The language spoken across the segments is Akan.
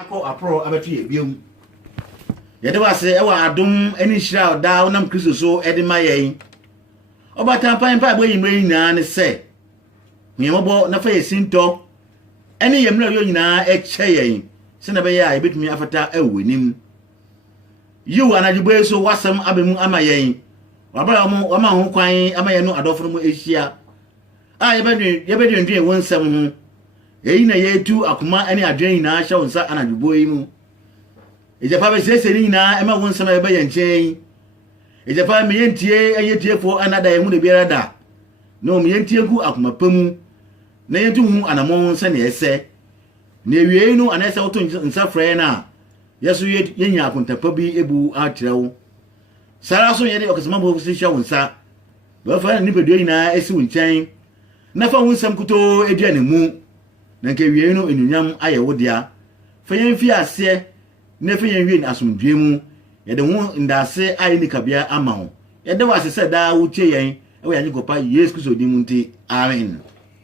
Ako apro abatu ye biom. Yede wase e wa adom ani hira da wonam Kristo so ede mayen. Obata pan pa boy yimre nyina ne se. Nyembo na fa yesinto. Ene yemra yo nyina e cheyen. Se na be ya e betumi afata awonim. You anadwubo so wasam abemu amayen. Wabara mo wama ho kwan amayen no adofo mo ehia. Yebedwe ndwen wonsam ho. Eyi na yetu akuma ene adwen na ahya wonsa anadwubo yi mu. Ejepa be seseri na ema wonsam ebe ye nchen. Ejepa me yentie ayetiefo anada ye hu de biara da. No me yentie gu akuma pamu. Na yentu hu anamon nsa na ese. Na ewie no anese woto nsa frɛ na. Yesu yenya akontapa bi ebu atrewo. Sara so yede okesema bo sisha wonsa. Ba fa ni pedo nyina esi wonchen. Na fa wonsam kuto edua ne mu. Na nke wie no enunyam aye wodia. Fa yen fi ase na fa yen wie ni asomdwe mu. Yede hu ndase aye ni kabia ama ho. Yede wasese da wutie yen e we anye kopa Yesu Kristo di munti. Amen.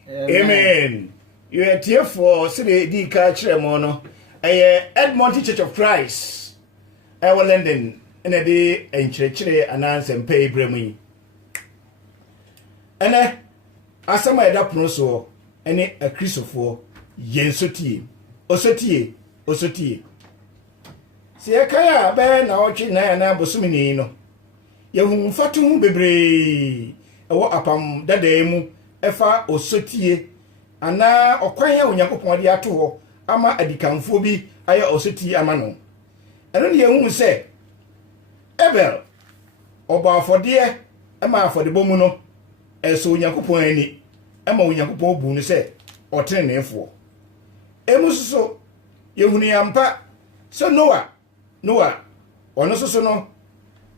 Amen. You are here for say di ka kire mo no. Edmonton Church of Christ. Our London in a day and chire announce and pay bremu. Ene asama eda pono so ene a Christopher yensotie. Osotie. Se kaya be na ochi na bosumi ni no. Yehu mfatu hu bebre. Ewo apam dada mu efa osotie ana okwan ya Onyankopon de ato ho ama adikanfo bi aye osoti ama no eno ne yehu se Abel oba afode ama afode bomu no eso Onyankopon ani ama Onyankopon bu no se otenenefo emususo yehu ne yampa so Noah ono soso no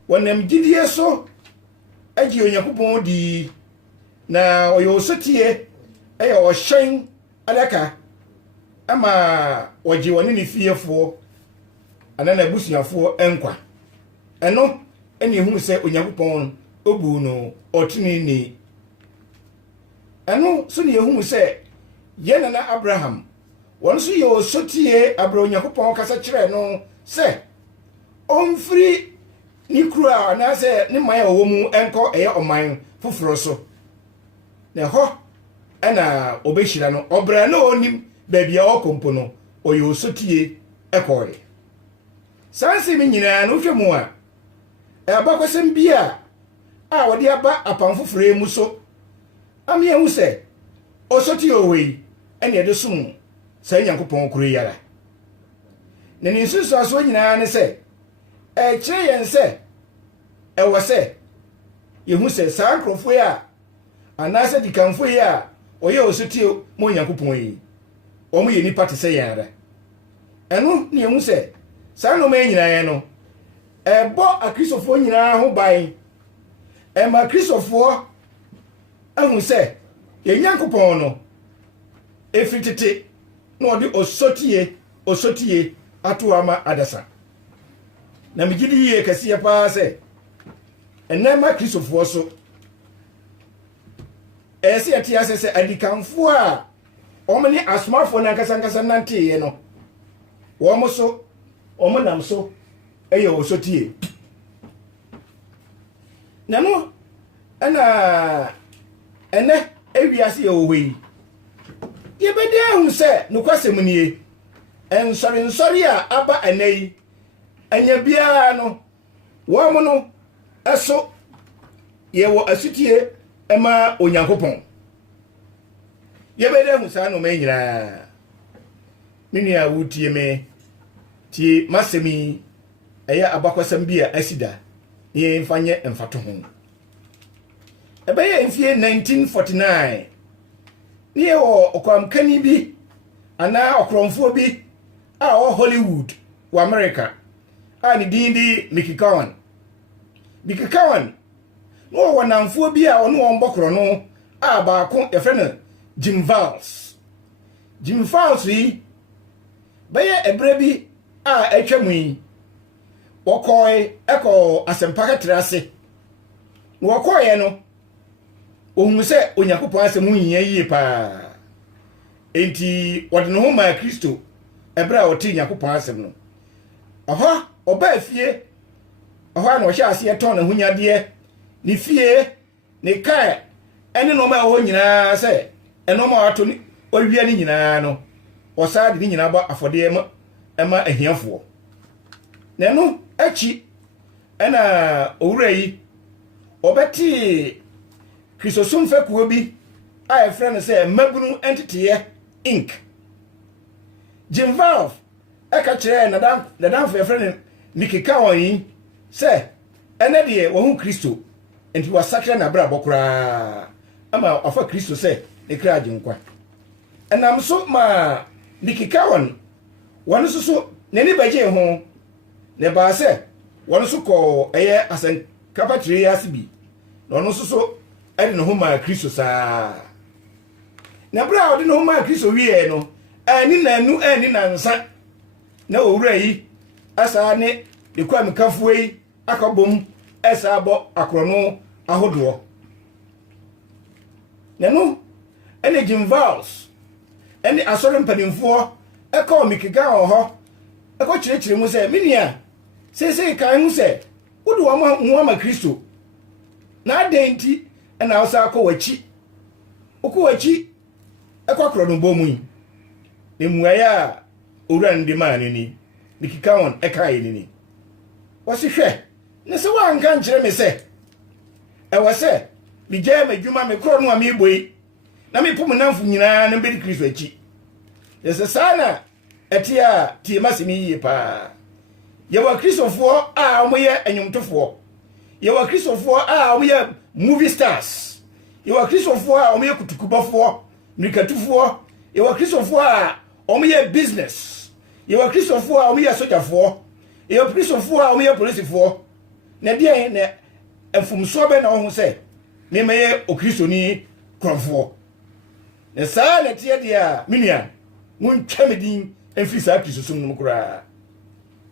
wonam gidie so agi Onyankopon di na oyo osotie aye ohyen alaka ama waji woni ni fiefo anana busuafo enkwa eno eni hu se Onyankopon obu no otini ni eno so ni hu se yena na Abraham won so yo sotie abra Onyankopon kasa kire no se omfiri ni kura na se ni man owo mu enko eye oman foforo so na ho ena obehira no obra na onim baby awokompo no oyo sotie ekore sanse mi nyina no hwemu a abakwasem bia a wode aba apamfofore mu so amia hu se osotie owe ene de sum sa Nyankopon kure yara ne ni susu aso nyina ne se kire yen se ewo se yehu se sa nkrofo ya anase dikanfo ya oye osotie mo Nyankopon yi omo ye nipa te se yara enu ne emu se sa no ma nyina ye no ebo akrisofo nyina ho ban ma kristofo ahu se ye Nyankopon no efitete no odi osotie atu ama adasa na migidi ye kase pa se enema kristofo so ese atia se adikanfo a omni asmafo na nkasa nante ye no wo so omonam so eye osotie na no ana ene ewiase ye owe ye bede hu se no kwasem nie ensori a aba anai anya bia no wo mo no eso ye wo asutie ema Onyankopon ye bede hu sa no manyira mini a wutie me ti masemi eya abakwasam bia asida ye mfanye mfato ho ebeye mfie 1949 ye wo okwamkani bi ana okromfo bi a o Hollywood wa America a ni dindi Mickey Cowan no wanamfo bi a ono ombokro no a baako e frɛ Jim Valls yi beye ebre bi a etwamu yi wokoi eko asempaka trase wokoye no ohun se Onyankopon asemu yiye pa enti wode no ma Kristo ebra oti Yakopon asem no oho oba fie oho na ohye ase eton na hunyade ni fie ni kai ene no ma ho nyina se eno ma wato ni owie ni nyina no osa de ni nyina ba afode ema ahiafo na no achi ena owura yi obeti Chrisosum fekuo bi a efre say Mabunu Entity Inc. Jim Valve eka kire na dan fe efre Nikika won say ene de wo hu Christo enti wasakra na bra bokura ama afa Christo say e kra aginkwa enam so ma Nikika won so neni baje ho ne ba say won so ko eye asan kapatri asibi no so edi no homa Kristo saa na bra odi no homa Kristo wie no ani nanu ani nansa na owura yi asa ne de kwam kafuei akabom esa abo akrono ahodo nanu ene Jim Vals ene asore mpanimfo eka omikiga ho eko chirechire mu se minia sese kan mu se wodo wa ma Kristo na adenti ena osa akọ wachi okọ wachi ekọ no bomu ni muaya owura ndi ma ni Nikika won eka yi ni wasi hwe ne se wa nka nkire me se e wase mi je madwuma me kro no ami boi na me pom namfu nyina na be di Kristo achi yese sana etia tie masimi yi pa ye wa Kristofo a omoye enyumtofo ye wa Kristofo a omoye movie stars ye wa Kristofo a omoye kutukubafo nikatufo ye wa Kristofo a omoye business ye wa Kristofo a omoye sojafo ye wa Kristofo a omoye policefo na die na enfumso be na ho se me meye o Kristoni krofo na sa na tie dia minia mun twamedin enfiri sa Kristosum no kura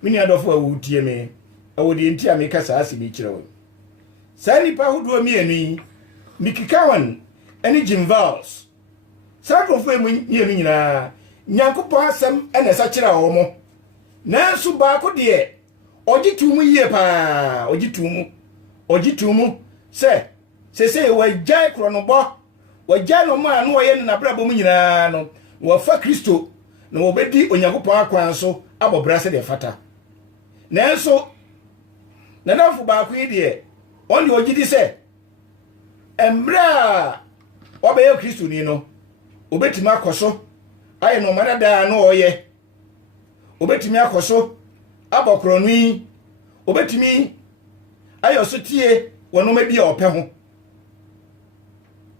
minia dofo a wutie me awodi enti a me kasa asibi kirewo sani pa hudo mi ani Nikika eni Jim Vals sakrofo emu nyina Nyankopon asem ena sa kire wo mo na su ba ko de ogitumu yie pa ogitumu se wa jai kronobo wa jai no ma no wo ye na brabo mu nyina no wo fa Kristo na wo bedi Onyankopon akwan so abobra se de fata nanso na nafu ba ko de only ogidi se embra obaye Kristo ni no obetimi akoso aye no marada no oye obetimi akoso abokronui obetimi ayo sotie wono mabia ope ho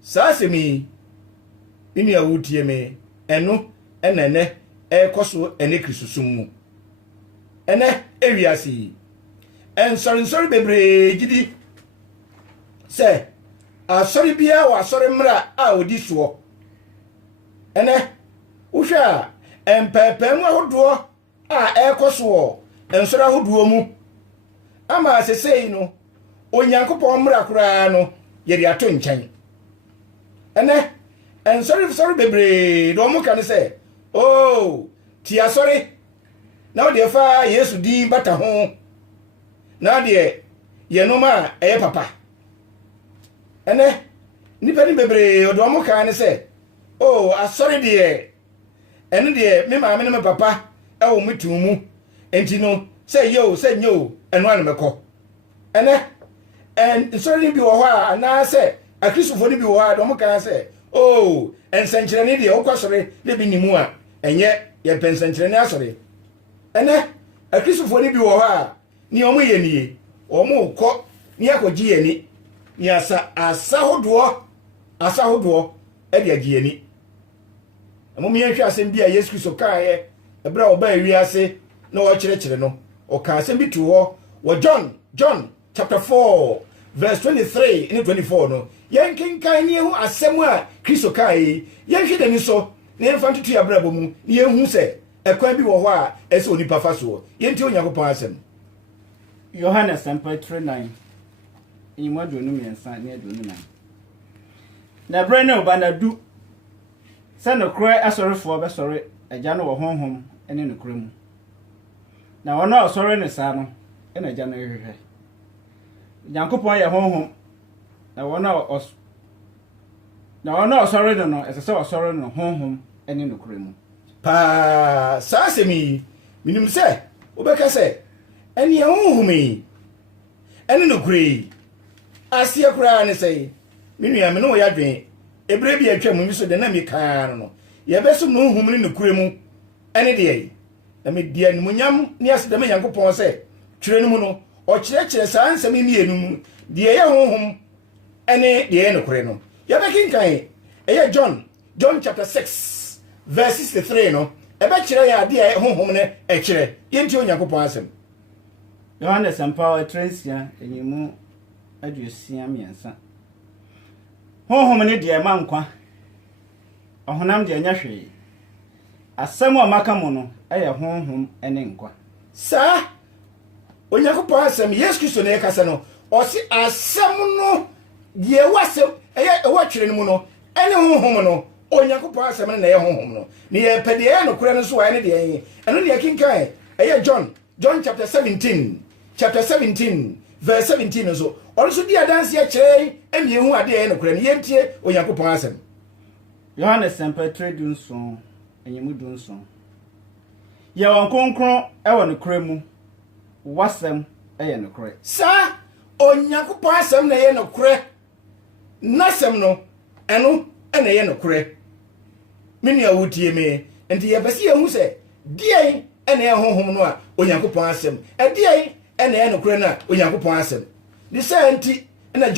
saasemi ini awutie me eno enene ekoso ene Kristosum mu ene ewiasi ensori bebre gidi se asori bia wa asori mra a odi so ene uhwa empepem ahodo a ekoso ensori ahodo mu ama sesei no Onyankopon mra kura no yeri ato nchen ene ensori bebre do mu kan se oh ti asori na o de fa Yesu din bata ho na de ye no ma papa ene nipa ni bebre do mu kan se oh asori de ene de me ma me ne papa e wo mutumu enti no say yo eno an meko ene en sorry bi wo ho a na say a Kristofo ni bi wo a do mo kan say oh ensenkyere ni de okosore le bi nimu a enye ye pensenkyere ni asore ene a Kristofo ni bi wo ho a ni omo ye ni omo ko ni akogi ye ni asa hodo e de agi ye ni amo mi ehwe asem bi a Yesu Kristo kan ye ebra oba ewi ase na wo kyerɛkyerɛ no o kan asem bi tu ho wo John chapter 4 verse 23 and 24 no yankin kan ni hu asem a Kristo kan yi yanhwe dani so na emfa tutu ya brabo mu ni ehu se ekwan bi wo ho a ese onipa fa so yenti Onyankopon asem Yohana sample 39 imadu no miensa ne adu no na bre na oba na du se no kro asorefo be sore agya no wo honhom ene no kura mu na wono osore ne sa no ena gya no hwehwe Nyankopon ye honhom na wono osore no esese osore no honhom ene no kura mu pa sa semi minim se obeka se ene honhom yi ene no kura asia kura ne sei minua me no ya dwen ebre bi atwa mu so de na mi kan no ye beso no honhom ne no kura mu ene de yi na me dia no nyam ne aseda me Nyankopon se twire no mu no o kire sa ansem mienu mu de ye honhom ene de ye no kura no ye be kinkan eye John chapter 6 verse 63 no ebe kire ya de honhom ne e kire ye nti Onyankopon asem Yohanes Empower Transia enyimu aduosia miensa honhom ne de ma nkwa ohonam de anya hwe asem a maka mu no eye honhom ene nkwa sa Onyankopon asem Yesu Kristo ne kasa no o si asem no de wasem eye ewatwere no mu no ene honhom no Onyankopon asem ne ye honhom no ne ye pede ye no kure no so wa ne de yen eno de kinkan eye John chapter 17 verse 17 so also di adanse a kire emie hu ade ye no kure ne ye ntie Onyankopon asem Yohanes Empower Dunson enyimu Dunson ye won konkron e won kure mu wasem eye no kure sa Onyankopon asem na ye no kure nasem no eno ene ye no kure mini awutie me enti ye bese ye hu se die ene ye honhom no a Onyankopon asem die ene ye no kure na Onyankopon asem di say enti na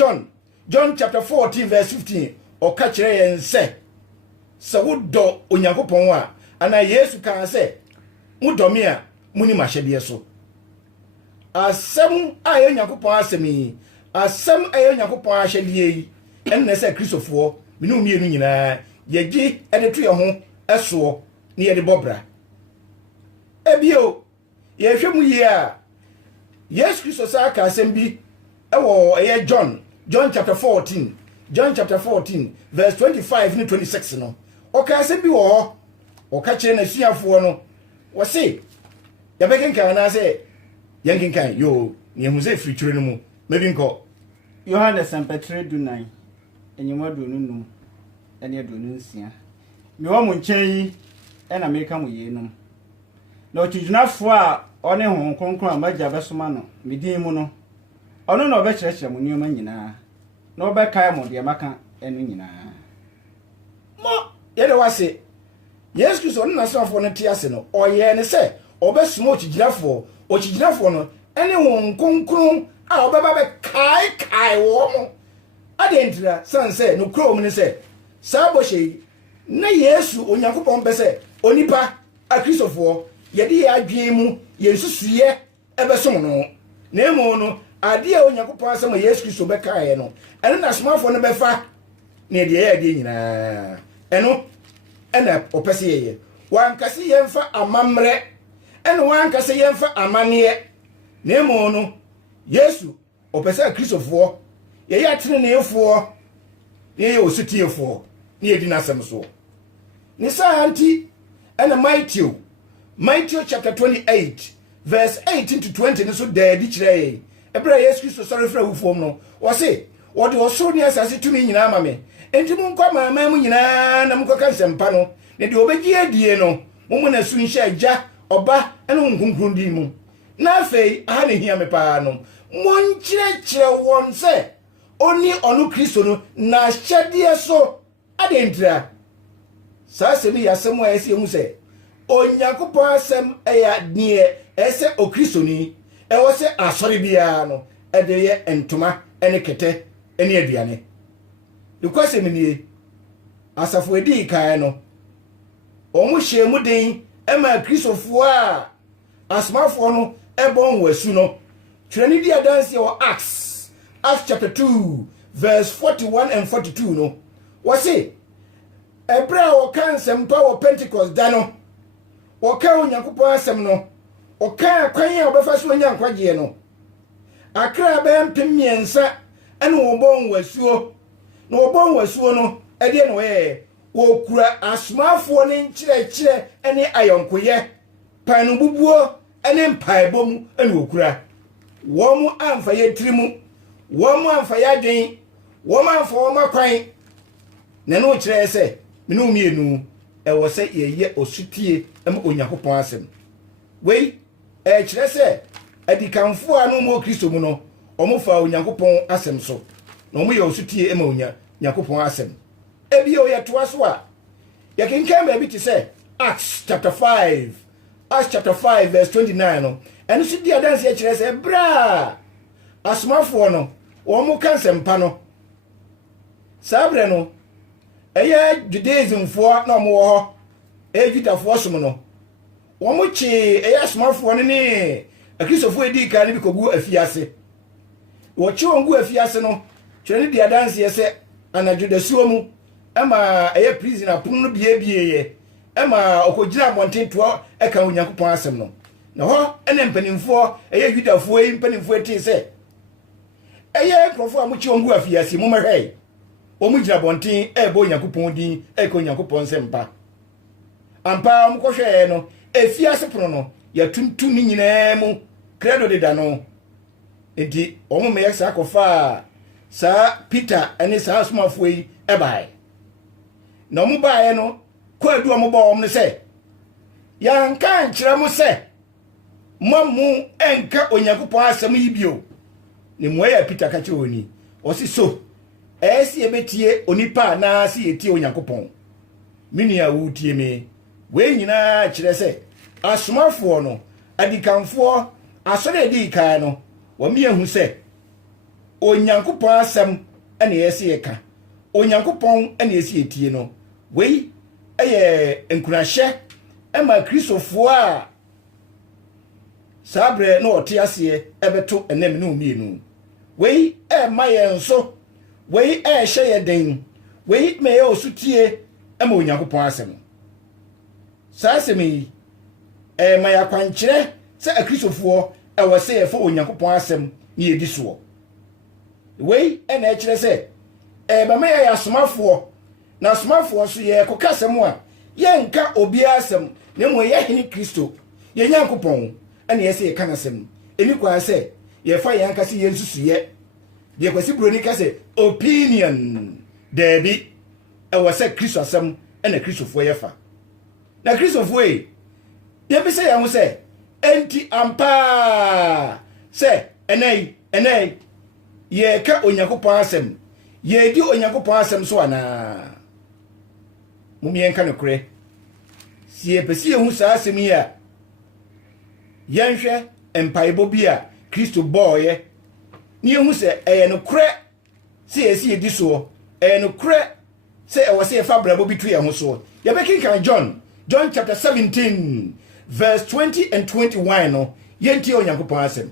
John chapter 14 verse 15 o ka kire ye nse se wodo Onyankopon a ana Yesu kan se wodo me a muni mahede so asem a Onyankopon asem yi asem a Onyankopon ahede yi enne se Kristofo minu mienu nyina yegi ede to ye ho eso ne ye de bobra ebio ye hwemu yi a Yesu Kristo sa ka asem bi ewo eye John chapter 14 verse 25 ni 26 no o ka asem bi wo o ka kire na suafo no wo se ya bekenkan na se yankinkan yo ne hu se fritire no mu mebi nko Yohanes Empower Dunai enyima do nunum ene do nunsia me wo mo nchen yi ena America mo ye num na otujunafo a one hon konkron amaja besoma no medin mu no ono na obekyerekye mo nioma nyina na obeka mo de maka enu nyina mo ye de wase Yesu Kristo na asafo no tiase no oye ne se obesumo ochigirafo no ene hon konkron a obeba be kai wo mo adentira sanse no krom ne se sabohye na Yesu Onyankopon pese onipa a Kristofo yedi ya adwen mu yensusuye ebesom no na emo no ade a Onyankopon asem Yesu Kristo be kae no ene na somafo no befa na de ya de nyina eno ena opese ye wankase yemfa amamre ene wankase yemfa amane na emo no Yesu opese Kristofo ye ya tene ne efo ye osutiefo ne edi nasem so ni sa anti ena Matthew chapter 28 verse 18 to 20 ne so da di kire ebra Yesu Kristo sori fra wufom no wo se wo de osoro ne asase tumi nyina ama me enti mu nkwa mama mu nyina na mko kan sempa no ne de obegi adie no mu na su nhya agya oba ene nkunkrun di mu na afei aha ne hia me pa no monkyerɛkyerɛ wɔn sɛ oni ɔno Kristo no na hyɛdeɛ so adentira saa sɛ bi yasɛm a yɛsi hu sɛ Onyankopɔn asɛm ɛyɛ nie ɛsɛ okristo ni ɛwɔ sɛ asɔre biara no ɛde yɛ ntoma ɛne kɛtɛ ɛne aduane dukwasɛm nie asafo edi kae no ɔmo hyɛ mu den ɛma kristofoɔ a asomafoɔ no ɛbɔ nwasu no twerɛni di adanse wɔ Acts chapter 2 verse 41 and 42 no wɔse ɛbrɛ a wɔka nsɛmpa wɔ Pentecost da no wɔka Onyankopɔn asɛm no wɔka kwan a wɔbɛfa so nya nkwagye no akra bɛn pemiensa ɛne wɔbɔ nwasuo na wɔbɔ nwasuo no ɛdeɛ no wɔkura asomafoɔ ne nkyerɛkyerɛ ɛne ayɔnkoyɛ panu bubuo ene mpaebo mu ene okura wo mu amfa ye tirimu wo mu amfa ya dwen wo mu amfa wo makwan na no kire se me no mienu e wo se ye osutie em Onyankopon asem wei e kire se adikanfo anu mo Kristo mu no omo fa Onyankopon asem so na omo ye osutie em Onyankopon asem ebi o ye to aso a ye kinkan ba bi ti se Acts chapter 5 verse 29 no eno so di adanse ye kire se bra asomafo no wo mo kansempa no sabre no eye Judaism fo na mo wo ho Judafo som no wo mo chi eye asomafo no ne akrisofo edi ka ne bi kogu afiase wo chi wongu afiase no kire ne di adanse ye se anadwodasuo mu ama eye prisoner punu no biebie ema okogira monten to eka Onyankopon asem no na ho ene mpanimfo eye Judafo mpanimfo eti se eye krofo amuchi ongu afiase mu mehwe omugira bonten ebo Onyankopon din eka Onyankopon sempa ampa omkohwe no efiase pono no ya tuntum ni nyina mu credo de dano enti omo me yesa akofa sa Peter ene sa asomafo yi ebai na omo baaye no kwadu omo ba omo se yanka nkyere mo se mamu enka Onyankopon asem yi bio ne moya Peter ka kire oni osi so esi ebetie onipa na si etie Onyankopon mini a wutie me we nyina kire se asomafo no adikanfo asore edi kan no wo me ehu se Onyankopon asem ene yesi eka Onyankopon ene yesi etie no we eye enkurahye ema kristofo a sabre no otiase ebeto enem no mienu we maye nso we hye yeden we me osutie ema Onyankopon asem sasemi maya kwankire se akristofo ewo se yefo Onyankopon asem ni ediso we ena ekire se ba me ya asomafo na asomafo so ye kokasem a ye nka obi asem na mo ye hini Kristo ye Nyankopon ena ye se ye kanasem eni kwa se ye fa ye ankase ye nsusuye de kwasi broni ka se opinion debi ewo se Kristo asem ena kristofo ye fa na kristofo ye bi se ya ho se enti ampa se enei ye ka Onyankopon asem ye di Onyankopon asem so ana mumien ka nokre si e pesi ehu sa asem yi a yenhwe empaibo bi a Kristo boye ni ehu se eye nokre si esi edi so eye nokre se e wose e fa brabo bi tu ye ho so ye be kin John chapter 17 verse 20 and 21 no yenti Onyankopon asem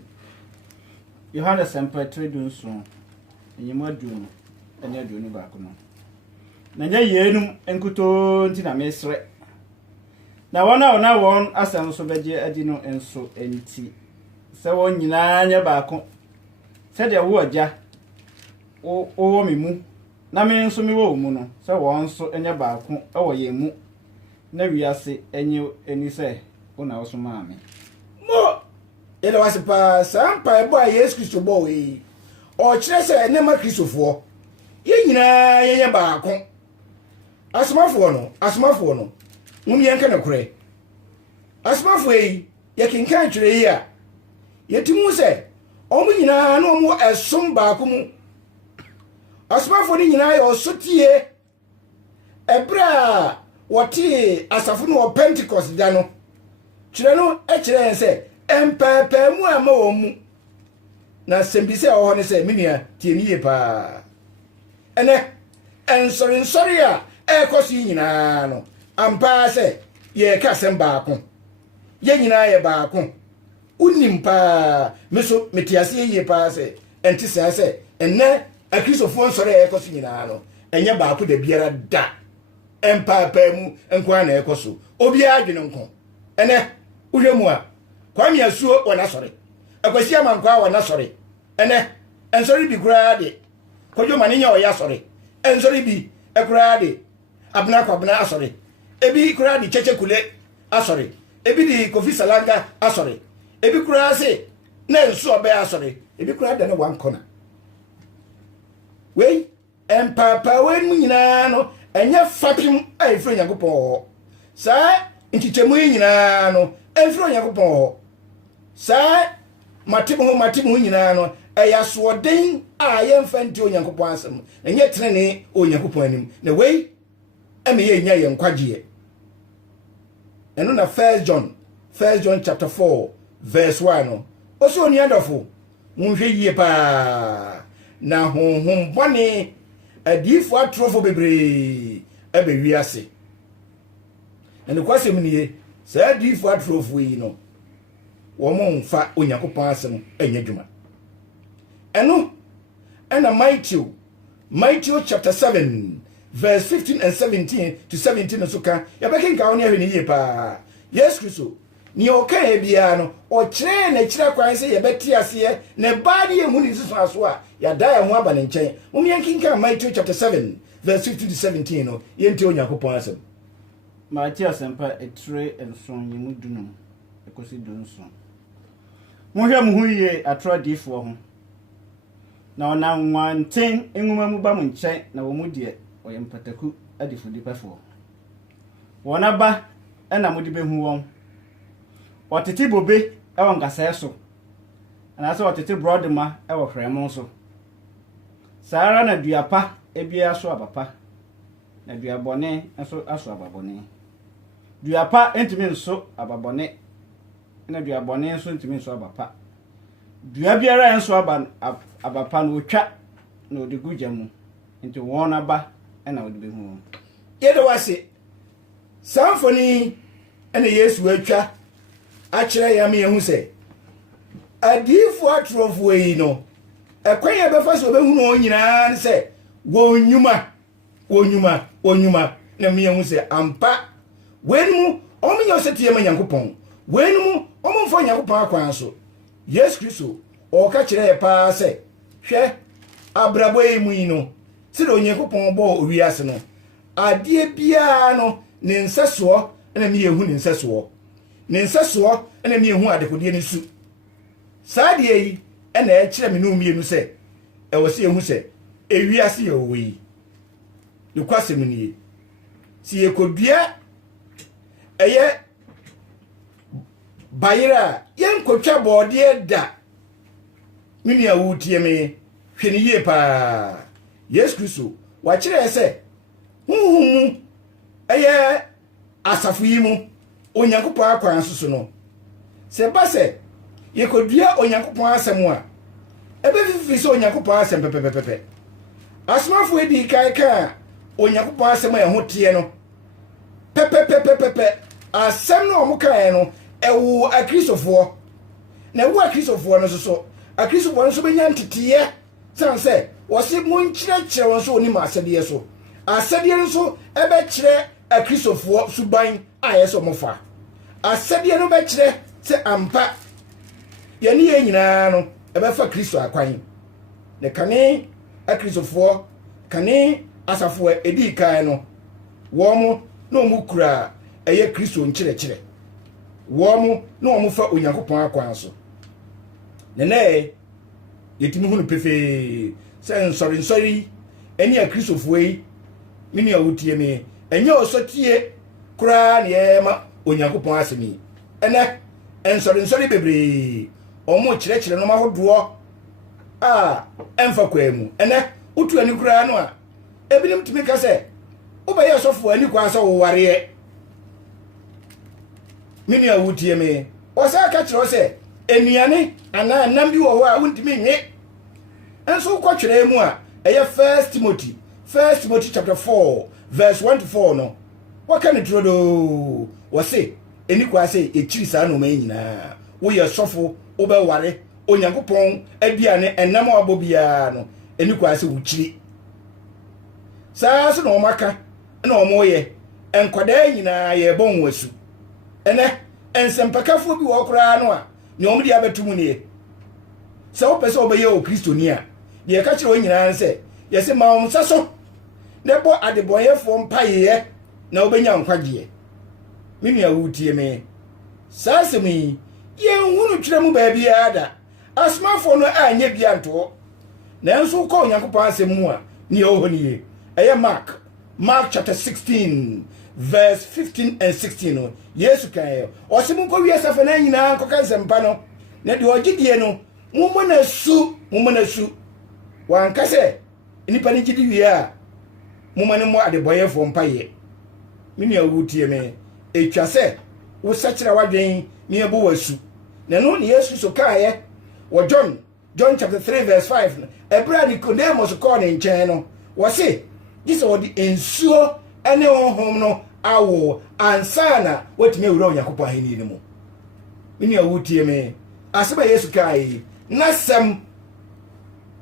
Yohana sempa tredun so enyima dunu ene dunu ba ko no na nya yenum enkuto nti na mesre na wona won asem so beje adi no enso enti se won nyina nya ba ko se de wo agya o mi mu na me nso mi wo mu no se won so enya ba ko e wo ye mu na wiase enye eni se ona wo so ma me mo ele wasipa sampa ebo a Yesu Kristo bo we o kire se enema kristofo ye nyina ye ba ko asomafo no mum ye nka nakure asomafo yi ye kinkan twere yi a yetimu se omu nyina na omu esom ba ko mu asomafo ni nyina ye osotie ebra woti asafo no Pentecost da no kire no e kire se empepe mu ama omu na sembise o ho ne se minia tieniye pa ene ensori a ekosi nyina no ampa se ye ka sem ba ko ye nyina ye ba ko unim pa meso metiase ye pa se enti se enne akrisofo nsori ekosi nyina no enye ba ko da biara da empapa mu enkwa na ekoso obi adwene nko ene uhwemu a kwami asuo wona sori akwasi amankwa wona sori ene ensori bi kura de kojo maninya o ya sori ensori bi ekura de abna kwabna asori ebi kura de cheche kule asori ebi di Kofi Salanga asɔre ebi kura se na nso ɔbɛ asɔre ebi kura da na one corner wei empapa wen nyina no enye fapim a efro Nyankopɔn saa ntikyemu nyina no efro Nyankopɔn saa matemu nyina no eya soɔden a yɛmfa nti Onyankopɔn asɛm enye trene Onyankopɔn anim na wei eme ye nya ye nkwagye eno na 1 John chapter 4 verse 1 no oso oni adofo munhwe yie pa na honhom bɔne adifo atrofo bebre ebe wiase ene kwasem niye saa adifo atrofo yi no wo mo mfa Onyankopɔn asɛm anya dwuma eno ena Matthew chapter 7 verse 15 and 17 to 17 so ka ya bekin ka oni ahwe ni yie pa Yes Kristo ni oka bia no o kire na kire kwan se ye beti ase na ba de hu ni susu aso a ya da ya ho aba ne nkyɛn kinka Matthew chapter 7 verse 15 to 17 no ye nti Onyankopɔn asɛm Matthew asempa etre enson yimu dunum ekosi dunson mohwɛ mo hu yie atrodifo ho na ona nwanten enwuma mu ba mo nkyɛn na wo mu de oyɛ mpataku adifudi pɛfo wona ba ɛna mo de behu wɔn otete bobe ɛwɔ nkasɛɛ so ana sɛ otete broadma ɛwɔ hwɛmo so saara na duapa ebia so abapa na duabɔne nso aso ababɔne duapa entimi nso ababɔne na duabɔne nso entimi nso abapa dua biara nso abapa no otwa na odigu gyamu nti wɔn aba ɛna odi behu yedo wase samfoni ene Yesu atwa akyerɛ ya me yehu sɛ adifo atrofo yi no ekwan ya befa so behu no nyinaa ne sɛ wonyuma na me yehu sɛ ampa wenmu omunyo setie ma Nyankopɔn wenmu omumfo Nyankopɔn akwan so Yesu Kristo o ka kyerɛ ya pa sɛ hwɛ abrabo yi mu yi no sɛ Onyankopɔn bɔ owiase no adie bia no ne nsesoɔ na me yehu ne nsesoɔ na me yehu adekodie ne su saa de yi na e kyerɛ me no mienu sɛ e wo se yehu sɛ ewiase ye wo yi ne kwasem nie si yekodua eye bayira yenkotwa bɔde da mini awutie me hwene yie pa Yesu Kristo wa kyerɛ sɛ huhumu eye asafo yi mu Onyankopɔn akwan so no se ba se yekodua Onyankopɔn asɛm a ebe fifi se Onyankopɔn asɛm pepepepe asmafo edi kai ka Onyankopɔn asɛm a ho tie no pepepepepe asɛm no omo kan no ewu akristofo na ewu akristofo no so akristofo no so benya ntetiye san se wo se monkyerɛkyerɛ won so oni ma asɛdeɛ so asɛdeɛ no so ebe kyerɛ akristofo suban a yeso mofa asɛdeɛ no bɛkyerɛ sɛ ampa yɛne yɛ nyinaa no ɛbɛfa Kristo akwan ne kane akristofo kane asafo edi kan no wɔn no mu kura ɛyɛ Kristo nkyerɛkyerɛ wɔn no wɔn fa Onyankopɔn akwan so nene yɛtimi hu no pefe sɛ nsɔre ɛne akristofo yi mini awutie me enye osotie kura ne yema Onyankopɔn asemi ene ensɔre bebre omo kyerɛkyerɛ no mahodoɔ a emfa kwamu ene utu ani kura no a ebinim timi ka sɛ wobɛyɛ sɔfo ani kwa sɛ wo ware mini awutie me wɔsa ka kyerɛ sɛ enuane ana nam bi wɔ hɔ a wontimi nwe enso kɔkyerɛ mu a ɛyɛ 1 Timothy chapter 4 verse 1 to 4 no what can it do was say eni kwa say ekyiri saa no man nyina wo ye sofo wo be ware Onyankopɔn aduane enam abobia no eni kwa say wo kyiri saa so no maka na omo ye enkwada nyina ye bon wasu ene ensempakafo bi wo kora no a ne omo dia betum ne sɛ wo pese obeye o kristoni a de ka kyerɛ wo nyina sɛ ye se ma wo nsaso nebo adeboyefo mpaye na obenya nkwagye mimi awutie me Sasemi, ye wunu twere baabi ada. Asmafo no anya bia nto. Nanso ko Onyankopɔn asɛm a ne ɛwɔ nie. Ɛyɛ Mark chapter 16 verse 15 and 16 no. Yesu kan ɔsɛm ko wiase fa na nyina nkɔka nsɛmpa no. Na de ɔgidie no, mumona su. Wanka sɛ nipa ne gidi wie a mumane mo adebɔyɛfo mpaye. Mini awutie me. Etwa sɛ wo sɛkyerɛ wadwen ne ebo wasu. Na no ne Yesu so kaayɛ wɔ John chapter 3 verse 5 Ebra Nicodemus called in nkyɛn no wɔ se gise wɔde ensuo ɛne honhom no awo ansana wotumi awura Onyankopɔn aheni ne mu. Mini awutie me. Asɛm a Yesu kaayɛ na asɛm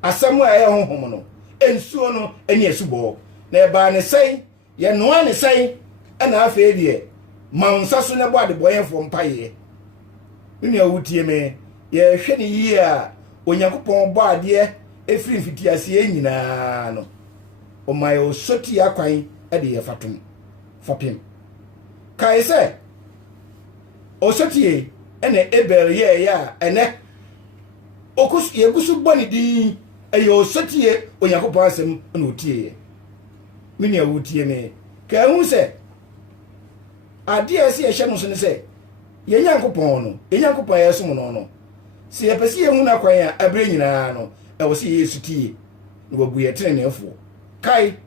a ɛyɛ honhom no ensuo no ɛne asubɔ na ɛbaa ne sɛn yɛ noa ne sɛn ɛna afei deɛ ma nsa so ne bɔ adebɔyɛfo mpaye. Mini awutie me. Ye hwɛ ne yie a Onyankopɔn bɔ adeɛ efiri mfitiase nyinaa no o my osoti akwan ɛde yɛ fapem kai sɛ osoti ɛna Abel yɛ ya ɛnɛ okus yegusu bɔ ne din ɛyɛ osoti Onyankopɔn asɛm na otie mini awutie me ka hu sɛ adeɛ ɛsɛ yɛhyɛ no so ne sɛ yɛ Nyankopɔn no yɛ Nyankopɔn yɛ som no si epesi ye huna kwan a abre nyina no e wo se Yesu tie no wabu ye trenefo kai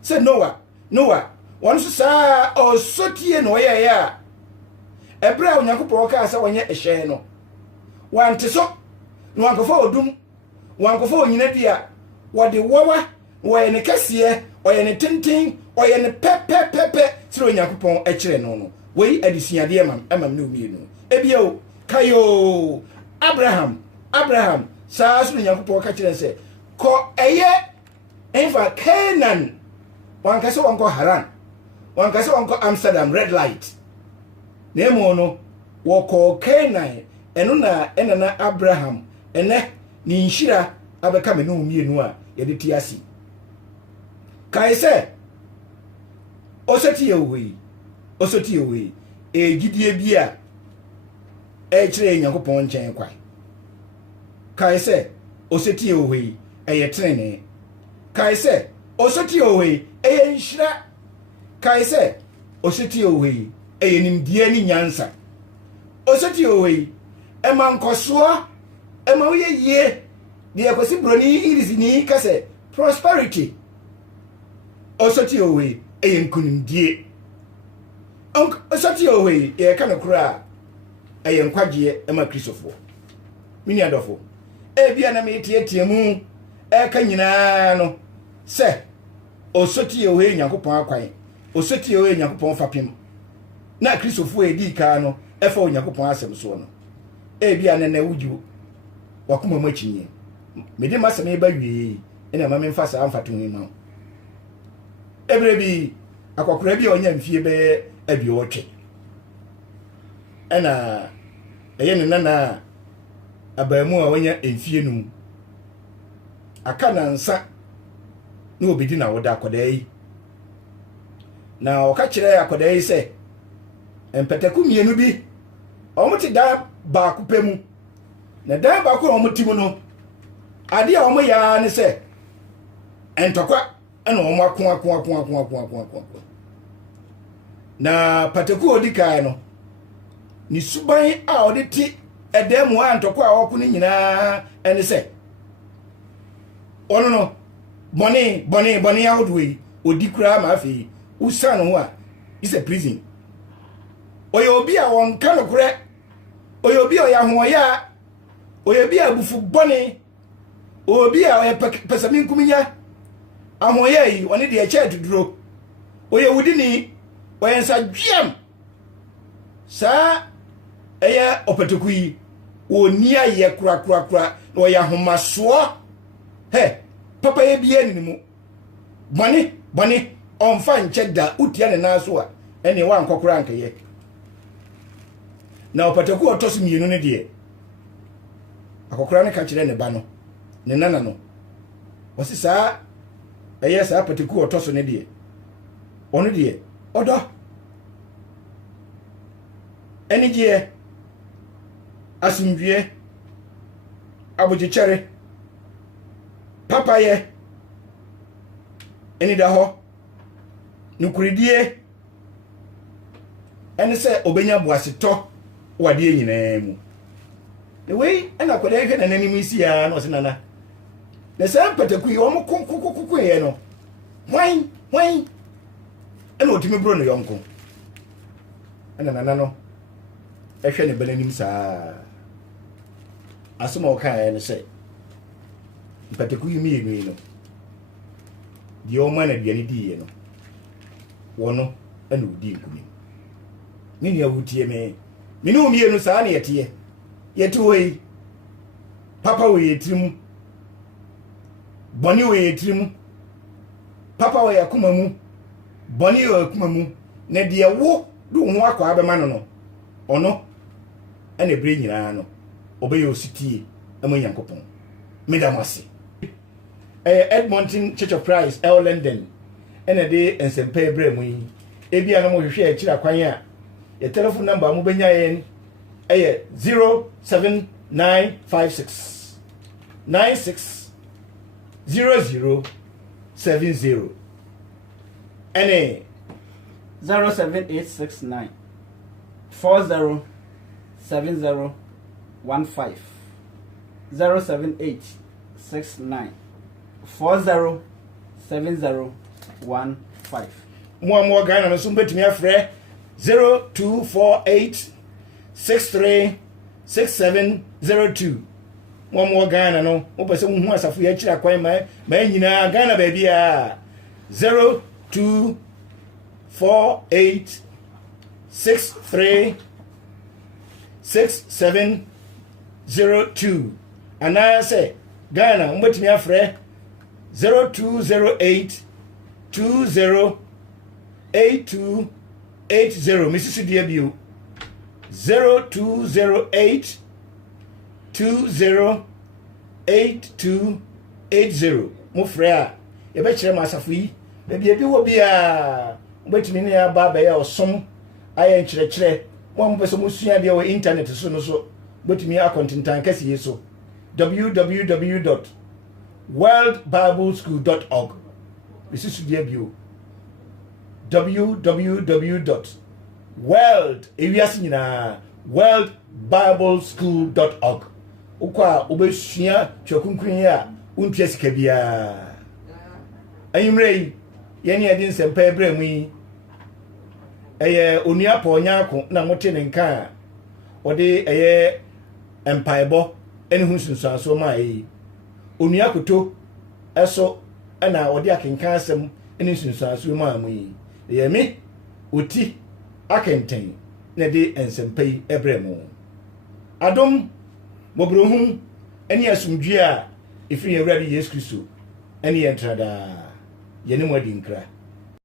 se Noah won so saa o sotie no ye ya ebra Onyankopɔn ka sa wonye ehye no wante so no wankofo odum wankofo onyina dia wode wowa woye ne kase oye ne tenten oye ne pepepepe sire Onyankopɔn ekire no wei adisuade amam ne omienu ebio kayo Abraham saa so Onyankopɔn ka kire se ko eye enfa Canaan wanka se wanko Haran wanka se wanko Amsterdam red light nemo no wo ko Canaan eno na enana Abraham ene ni nhira abeka me no mienu a ye de ti asi kai se osoti ewi gidie bia kire Onyankopɔn nkyɛn kwai kai sɛ oseti ohwe ɛyɛ trene kai sɛ oseti ohwe ɛyɛ nhyira kai sɛ oseti ohwe ɛyɛ nimdie ni nyansa oseti ohwe ɛma nkɔsoa ɛma woyɛ yie de akosi broni irisi ni ka sɛ prosperity oseti ohwe ɛyɛ nkunimdie oseti ohwe yɛ ka no kura ɛyɛ nkwagye ɛma Kristofo mini adofo bia na me tie mu ka nyinaa no sɛ osoti ohwe Nyankopɔn akwan osoti ohwe Nyankopɔn fapem na Kristofo edi ka no ɛfa Onyankopɔn asɛm so no bia na wuju wakoma machinye me de masɛm ba wie ina ma me mfa sa amfato hu ma ebre bi akokora bi onya mfie be abiotwe ɛna ɛyɛ ne nana abamu a wanya emfie num aka na nsa na obedi na woda akoda yi na oka kire akoda yi sɛ empetaku mienu bi omuti da ba kupemu na da ba ko omuti mu no ade a omo ya ne sɛ entokwa ɛna omo ako na pataku odika no ni suban a oditi edemu antokwa a okunu nyina ene sɛ ono no boni yahodwe odikura ma afi usan ho a is a prison oye obi a won ka nokure oye obi a ya ho ya oye obi a bufu boni obi a oye pesami nkuminya ahoya yi oni de eche duduro oye wudini oye nsa dwiam sa eye opetoku yi oni aye kura na oye ahomaso he papa ye bia ni mu boni onfa nche da utia ne na so a ene wa nkokora nkaye na opetoku otoso mienu ne de akokora ne ka kire ne ba no ne nana no osi saa eye saa opetoku otoso ne de ono de odo eni je asumdwie abogichere papaye eni da ho nukuridie ene se obenya boaseto wade nyina mu the way ena kwade hwe na nanim isi ya no se nana na se pataku yi omo konkokokoko ye no hwan ena otimi bro no yonko ena nana no ehwe ne bananim saa asoma oka ene se pataku yi mi no di o mana biani di ye no wono ena odi nkumi nini ya wutie me minu mi enu saa na yetie yetu wei papa we yetrim boni we yetrim papa we yakuma mu boni we yakuma mu na de wo do ho akwa abema no ono ena bre nyina no obeye ositie amanyankopon medamase Edmonton Church of Christ El London ena de ensempe bre mu yi ebia no mo hwehwe akira kwan a your telephone number mo benya yen 07956 96 0070 and 07869 407015 07869 407015 mo Ghana no so betimi afre 0248 636702 mo Ghana no mo pese mo hu asafo ya kira kwan ma nyina Ghana ba bia 0248 636702 ana say Ghana mo betimi afre 0208 208280 Mrs. Diabio 0208 208280 mo frɛ e be kyerɛ masafo yi be bi wo bia betumi ne ya ba ya osom aye nkyerɛkyerɛ mo pɛ so mo sua de wo internet so no so betumi akontentan kase so www.worldbibleschool.org Mrs. Diabio worldbibleschool.org ukwa obesua twakunkun ya untua sika bia ayimrei yene ade nsempa ebra mu yi eye onua pa onyaako na mote ne nka ode eye empaebo ene hu sunsuaso ma yi onua koto eso na ode akenkan asem ene sunsuaso ma mu yi yemi oti akenten na de ensempai ebremu adom mobrohu eni asumdwe a efiri Awurade Yesu Kristo eni entrada yene mu adi nkra